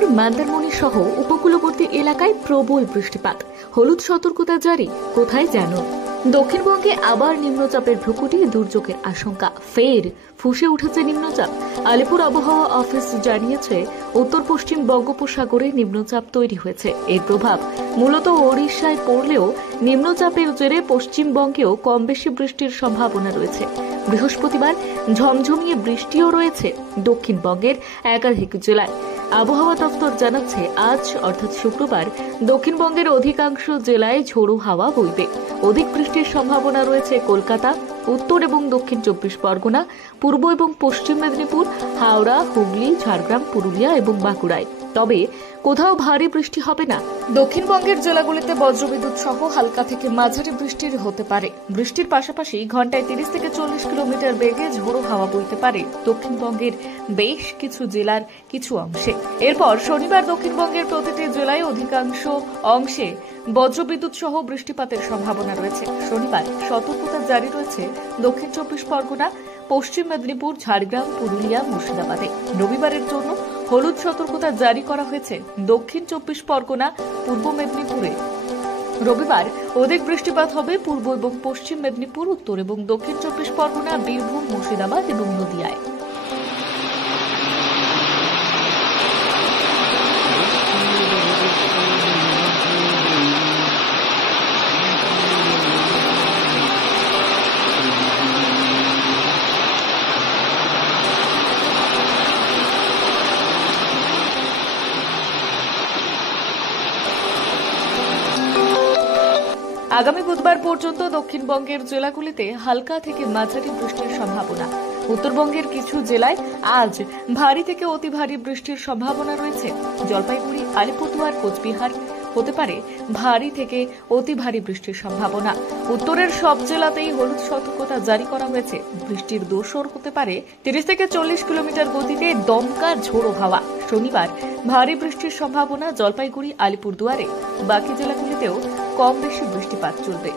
আলিপুর, মন্দারমণি সহ উপকূলবর্তী এলাকায় প্রবল বৃষ্টিপাত। হলুদ সতর্কতা জারি। কোথায় জানুন। দক্ষিণবঙ্গে আবার নিম্নচাপের ভ্রুকুটি, দুর্যোগের আশঙ্কা। ফের ফুঁসে উঠেছে নিম্নচাপ। আলিপুর আবহাওয়া অফিস জানিয়েছে, উত্তর পশ্চিম বঙ্গোপসাগরে নিম্নচাপ তৈরি হয়েছে। এর প্রভাব মূলত ওড়িশায় পড়লেও নিম্নচাপের জেরে পশ্চিমবঙ্গেও কম বেশি বৃষ্টির সম্ভাবনা রয়েছে। বৃহস্পতিবার ঝমঝমিয়ে বৃষ্টিও রয়েছে দক্ষিণবঙ্গের একাধিক জেলায়। আবহাওয়া দপ্তর জানাচ্ছে, আজ অর্থাৎ শুক্রবার দক্ষিণবঙ্গের অধিকাংশ জেলায় ঝোড়ো হাওয়া বইবে। অধিক বৃষ্টির সম্ভাবনা রয়েছে কলকাতা, উত্তর এবং দক্ষিণ 24 পরগনা, পূর্ব এবং পশ্চিম মেদিনীপুর, হাওড়া, হুগলি, ঝাড়গ্রাম, পুরুলিয়া এবং বাঁকুড়ায়। তবে কোথাও ভারী বৃষ্টি হবে না। দক্ষিণবঙ্গের জেলাগুলিতে বজ্রবিদ্যুৎ সহ হালকা থেকে মাঝারি বৃষ্টির হতে পারে। বৃষ্টির পাশাপাশি ঘন্টায় 30 থেকে 40 কিলোমিটার বেগে ঝোড়ো হাওয়া বইতে পারে দক্ষিণবঙ্গের বেশ কিছু জেলার কিছু অংশে। এরপর শনিবার দক্ষিণবঙ্গের প্রতিটি জেলায় অধিকাংশ অংশে বজ্রবিদ্যুৎ সহ বৃষ্টিপাতের সম্ভাবনা রয়েছে। শনিবার সতর্কতা জারি রয়েছে দক্ষিণ 24 পরগনা, পশ্চিম মেদিনীপুর, ঝাড়গ্রাম, পুরুলিয়া, মুর্শিদাবাদে। রবিবারের জন্য হলুদ সতর্কতা জারি করা হয়েছে দক্ষিণ 24 পরগনা, পূর্ব মেদিনীপুরে। রবিবার অধিক বৃষ্টিপাত হবে পূর্ব এবং পশ্চিম মেদিনীপুর, উত্তর এবং দক্ষিণ 24 পরগনা, বীরভূম, মুর্শিদাবাদ এবং নদিয়ায়। আগামী বুধবার পর্যন্ত দক্ষিণবঙ্গের জেলাগুলিতে হালকা থেকে মাঝারি বৃষ্টির সম্ভাবনা। উত্তরবঙ্গের কিছু জেলায় আজ ভারী থেকে অতি ভারী বৃষ্টির সম্ভাবনা রয়েছে। জলপাইগুড়ি, আলিপুরদুয়ার, কোচবিহার হতে পারে ভারী থেকে অতি ভারী বৃষ্টির সম্ভাবনা। উত্তরের সব জেলাতেই হলুদ সতর্কতা জারি করা হয়েছে। বৃষ্টির দোসর হতে পারে 30 থেকে 40 কিলোমিটার গতিতে দমকা ঝোড়ো হাওয়া। শনিবার ভারী বৃষ্টির সম্ভাবনা জলপাইগুড়ি, আলিপুরদুয়ারে। বাকি জেলাগুলিতেও কম বেশি বৃষ্টিপাত চলবে।